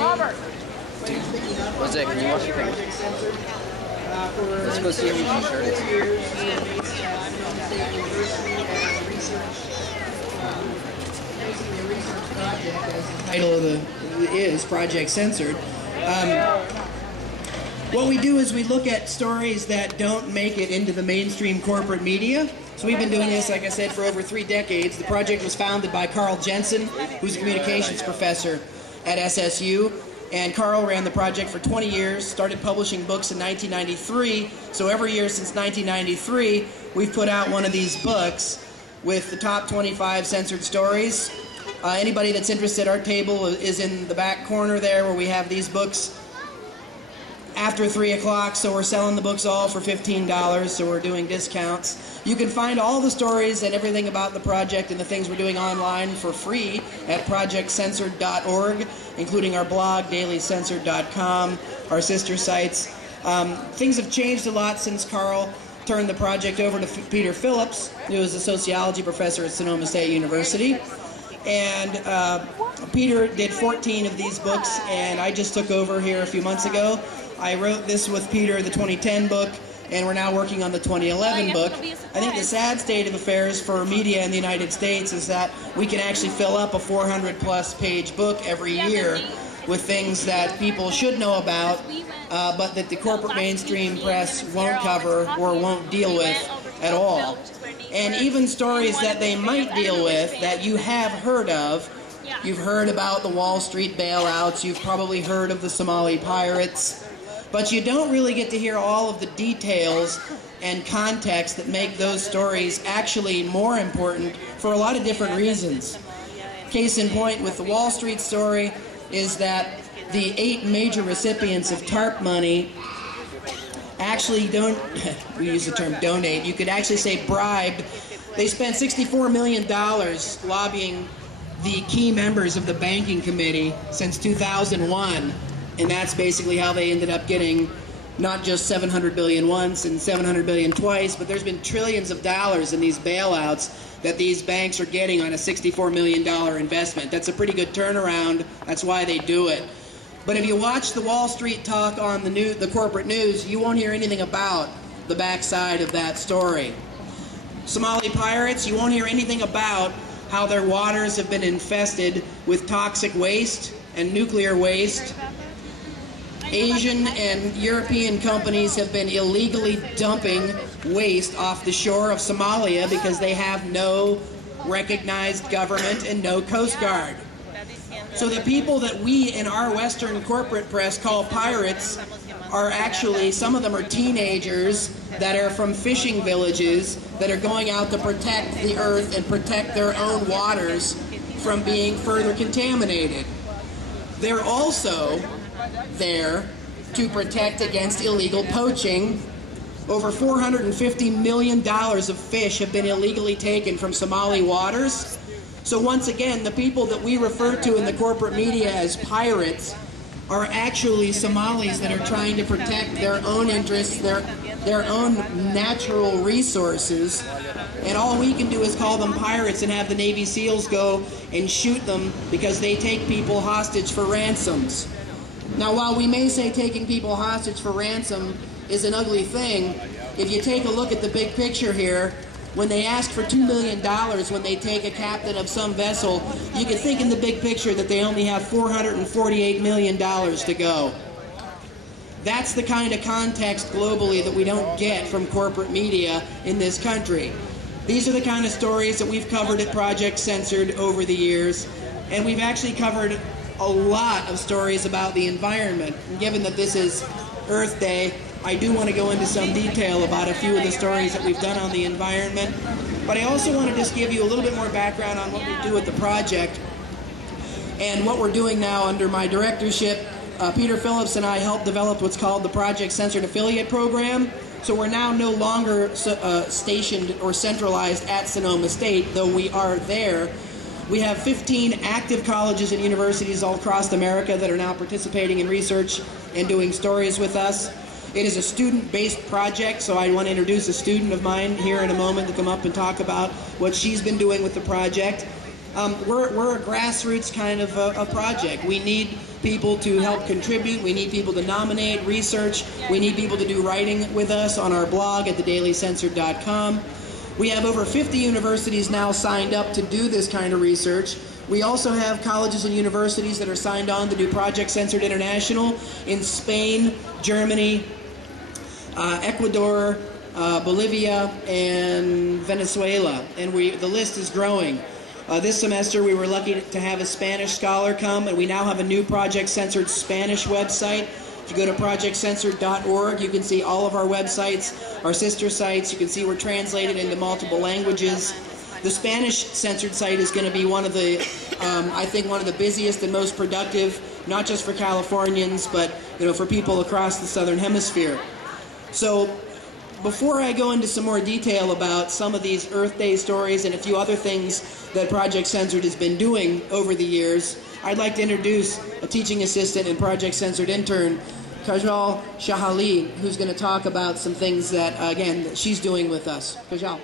Robert. What's that? Can you wash your fingers? Let's go see who she shirt is. The title of is Project Censored. What we do is we look at stories that don't make it into the mainstream corporate media. So we've been doing this, like I said, for over 3 decades. The project was founded by Carl Jensen, who's a communications professor at SSU. And Carl ran the project for 20 years, started publishing books in 1993. So every year since 1993, we've put out one of these books with the top 25 censored stories. Anybody that's interested, our table is in the back corner there where we have these books after 3 o'clock, so we're selling the books all for $15, so we're doing discounts. You can find all the stories and everything about the project and the things we're doing online for free at projectcensored.org, including our blog, dailycensored.com, our sister sites. Things have changed a lot since Carl turned the project over to Peter Phillips, who is a sociology professor at Sonoma State University. And Peter did 14 of these books, and I just took over here a few months ago. I wrote this with Peter, the 2010 book, and we're now working on the 2011 book. I think the sad state of affairs for media in the United States is that we can actually fill up a 400-plus page book every year with things that people should know about, but that the corporate mainstream press won't cover or won't deal with at all. And even stories that they might deal with that you have heard of. You've heard about the Wall Street bailouts, you've probably heard of the Somali pirates, but you don't really get to hear all of the details and context that make those stories actually more important for a lot of different reasons. Case in point with the Wall Street story is that the 8 major recipients of TARP money actually don't, we use the term donate, you could actually say bribed. They spent $64 million lobbying the key members of the banking committee since 2001, and that's basically how they ended up getting not just $700 billion once and $700 billion twice, but there's been trillions of dollars in these bailouts that these banks are getting on a $64 million investment. That's a pretty good turnaround. That's why they do it. But if you watch the Wall Street talk on the corporate news, you won't hear anything about the backside of that story. Somali pirates, you won't hear anything about how their waters have been infested with toxic waste and nuclear waste. Asian and European companies have been illegally dumping waste off the shore of Somalia because they have no recognized government and no Coast Guard. So the people that we in our Western corporate press call pirates are actually, some of them are teenagers that are from fishing villages that are going out to protect the earth and protect their own waters from being further contaminated. They're also there to protect against illegal poaching. Over $450 million of fish have been illegally taken from Somali waters. So once again, the people that we refer to in the corporate media as pirates are actually Somalis that are trying to protect their own interests, their own natural resources, and all we can do is call them pirates and have the Navy SEALs go and shoot them because they take people hostage for ransoms. Now, while we may say taking people hostage for ransom is an ugly thing, if you take a look at the big picture here, when they ask for $2 million when they take a captain of some vessel, you can think in the big picture that they only have $448 million to go. That's the kind of context globally that we don't get from corporate media in this country. These are the kind of stories that we've covered at Project Censored over the years, and we've actually covered a lot of stories about the environment. And given that this is Earth Day, I do want to go into some detail about a few of the stories that we've done on the environment, but I also want to just give you a little bit more background on what we do at the project and what we're doing now under my directorship. Peter Phillips and I helped develop what's called the Project Censored Affiliate Program. So we're now no longer stationed or centralized at Sonoma State, though we are there. We have 15 active colleges and universities all across America that are now participating in research and doing stories with us. It is a student-based project, so I want to introduce a student of mine here in a moment to come up and talk about what she's been doing with the project. We're a grassroots kind of a project. We need people to help contribute. We need people to nominate, research. We need people to do writing with us on our blog at thedailycensored.com. We have over 50 universities now signed up to do this kind of research. We also have colleges and universities that are signed on to do Project Censored International in Spain, Germany, Ecuador, Bolivia, and Venezuela. And the list is growing. This semester we were lucky to have a Spanish scholar come, and we now have a new Project Censored Spanish website. If you go to projectcensored.org, you can see all of our websites, our sister sites. You can see we're translated into multiple languages. The Spanish censored site is going to be one of the, I think, one of the busiest and most productive, not just for Californians, but for people across the Southern Hemisphere. So before I go into some more detail about some of these Earth Day stories and a few other things that Project Censored has been doing over the years, I'd like to introduce a teaching assistant and Project Censored intern, Kajal Shahali, who's going to talk about some things that, again, that she's doing with us. Kajal.